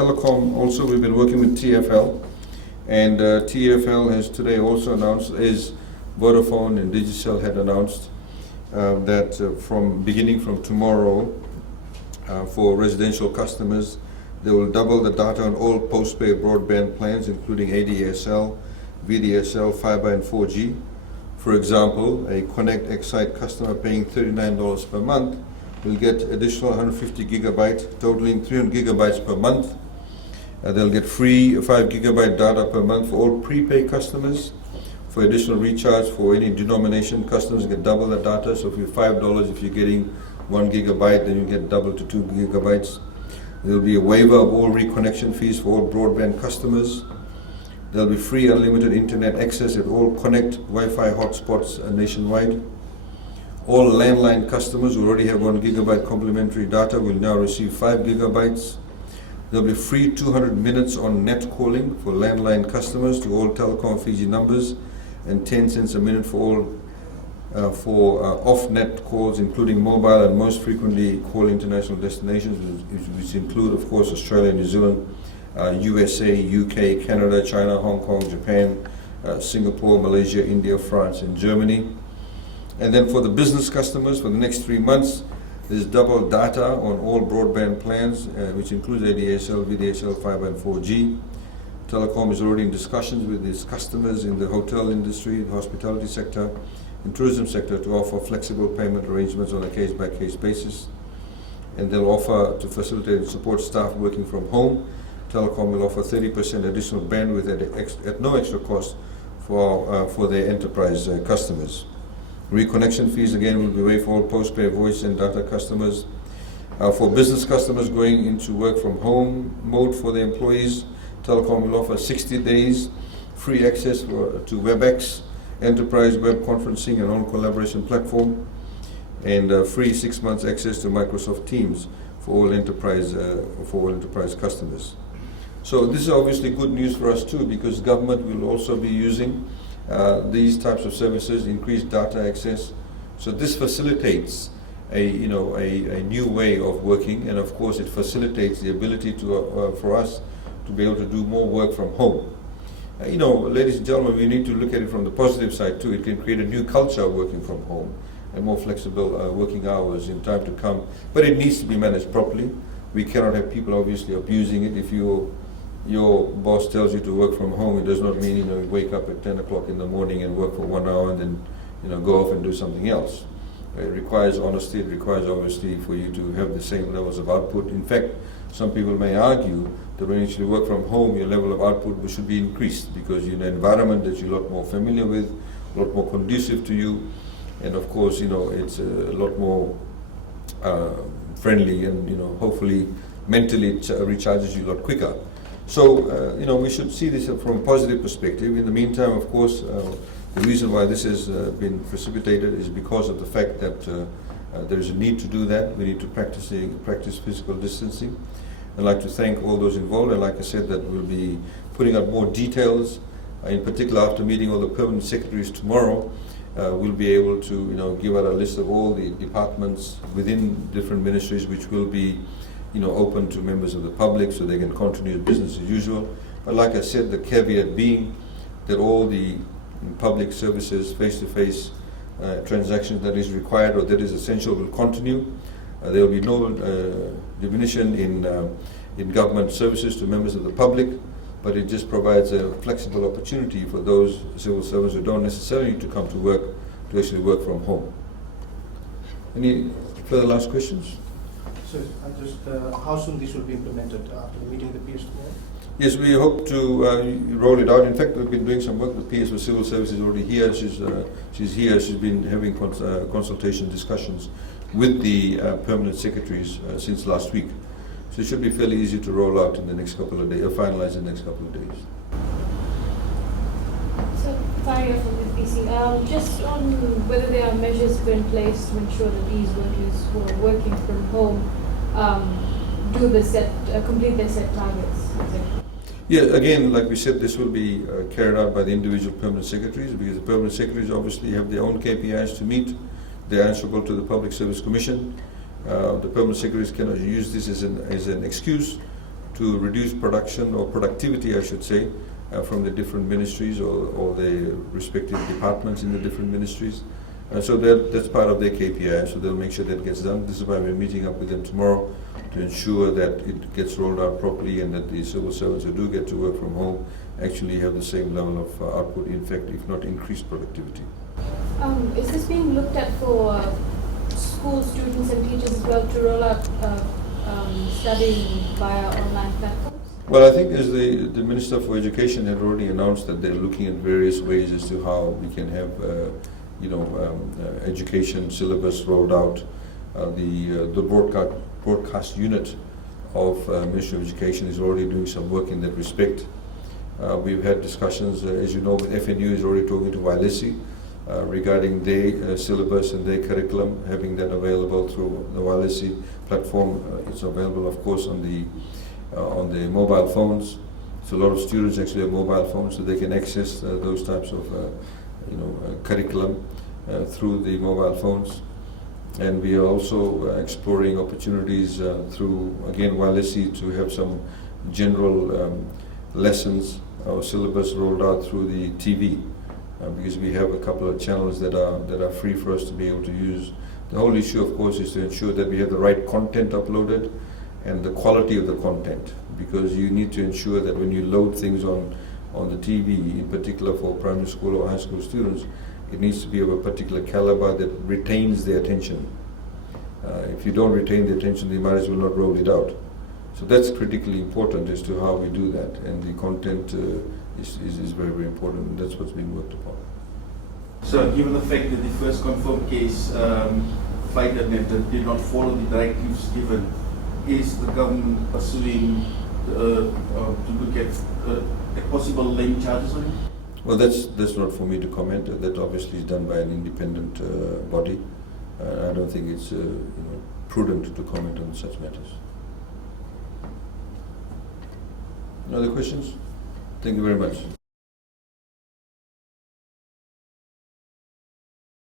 telecom also, we've been working with TFL, and TFL has today also announced, as Vodafone and Digicel had announced, that beginning from tomorrow, for residential customers, they will double the data on all postpaid broadband plans, including ADSL, VDSL, fiber, and 4G. For example, a Connect Excite customer paying $39 per month will get additional 150 gigabytes, totaling 300 gigabytes per month. They'll get free 5 gigabyte data per month for all prepaid customers. For additional recharge for any denomination, customers get double the data. So if you're $5, if you're getting 1 gigabyte, then you get double to 2 gigabytes. There will be a waiver of all reconnection fees for all broadband customers. There will be free unlimited internet access at all Connect Wi-Fi hotspots nationwide. All landline customers who already have 1 gigabyte complimentary data will now receive 5 gigabytes. There will be free 200 minutes on net calling for landline customers to all Telecom Fiji numbers, and 10 cents a minute for all off-net calls, including mobile and most frequently call international destinations, which include, of course, Australia, New Zealand, USA, UK, Canada, China, Hong Kong, Japan, Singapore, Malaysia, India, France, and Germany. And then for the business customers, for the next 3 months, there's double data on all broadband plans, which includes ADSL, VDSL, fiber, and 4G. Telecom is already in discussions with its customers in the hotel industry, the hospitality sector, and tourism sector to offer flexible payment arrangements on a case-by-case basis. And they'll offer to facilitate and support staff working from home. Telecom will offer 30% additional bandwidth at no extra cost for their enterprise customers. Reconnection fees again will be waived for all postpaid voice and data customers. For business customers going into work from home mode for their employees, Telecom will offer 60 days free access to WebEx, enterprise web conferencing and all collaboration platform, and free 6 months access to Microsoft Teams for all enterprise customers. So this is obviously good news for us too, because government will also be using these types of services, increased data access. So this facilitates a new way of working, and of course it facilitates the ability for us to be able to do more work from home. Ladies and gentlemen, we need to look at it from the positive side too. It can create a new culture of working from home and more flexible working hours in time to come. But it needs to be managed properly. We cannot have people obviously abusing it. If your boss tells you to work from home, it does not mean you wake up at 10 o'clock in the morning and work for 1 hour and then go off and do something else. It requires honesty. It requires obviously for you to have the same levels of output. In fact, some people may argue that when you actually work from home, your level of output should be increased because you're in an environment that you're a lot more familiar with, a lot more conducive to you, and of course, it's a lot more friendly, and hopefully mentally it recharges you a lot quicker. So we should see this from a positive perspective. In the meantime, of course, the reason why this has been precipitated is because of the fact that there is a need to do that. We need to practice physical distancing. I'd like to thank all those involved, and like I said, that we'll be putting out more details. In particular, after meeting all the permanent secretaries tomorrow, we'll be able to give out a list of all the departments within different ministries which will be open to members of the public so they can continue business as usual. But like I said, the caveat being that all the public services, face-to-face transactions that is required or that is essential will continue. There will be no diminution in government services to members of the public, but it just provides a flexible opportunity for those civil servants who don't necessarily need to come to work to actually work from home. Any further last questions? So how soon this will be implemented after the meeting with the PS tomorrow? Yes, we hope to roll it out. In fact, we've been doing some work. The PS for Civil Service is already here. She's here. She's been having consultation discussions with the permanent secretaries since last week. So it should be fairly easy to roll out in the next couple of days, or finalize in the next couple of days. So, Faria from FBC, just on whether there are measures put in place to ensure that these workers who are working from home complete their set targets. Yeah, again, like we said, this will be carried out by the individual permanent secretaries, because the permanent secretaries obviously have their own KPIs to meet. They're answerable to the Public Service Commission. The permanent secretaries cannot use this as an excuse to reduce production or productivity, I should say, from the different ministries or the respective departments in the different ministries. So that's part of their KPI, so they'll make sure that gets done. This is why we're meeting up with them tomorrow to ensure that it gets rolled out properly and that the civil servants who do get to work from home actually have the same level of output, in fact, if not increased productivity. Is this being looked at for school students and teachers as well to roll out studying via online platforms? Well, I think as the Minister for Education had already announced that they're looking at various ways as to how we can have education syllabus rolled out. The broadcast unit of Ministry of Education is already doing some work in that respect. We've had discussions, as you know, with FNU is already talking to Wailesi regarding their syllabus and their curriculum, having that available through the Wailesi platform. It's available, of course, on the mobile phones. So a lot of students actually have mobile phones, so they can access those types of curriculum through the mobile phones. And we are also exploring opportunities through, again, Wailesi to have some general lessons or syllabus rolled out through the TV, because we have a couple of channels that are free for us to be able to use. The whole issue, of course, is to ensure that we have the right content uploaded and the quality of the content, because you need to ensure that when you load things on the TV, in particular for primary school or high school students, it needs to be of a particular caliber that retains their attention. If you don't retain the attention, they might as well not roll it out. So that's critically important as to how we do that, and the content is very, very important, and that's what's being worked upon. So, given the fact that the first confirmed case, FlightNet, did not follow the directives given, is the government pursuing to look at possible laying charges on him? Well, that's not for me to comment. That obviously is done by an independent body. I don't think it's prudent to comment on such matters. Other questions? Thank you very much.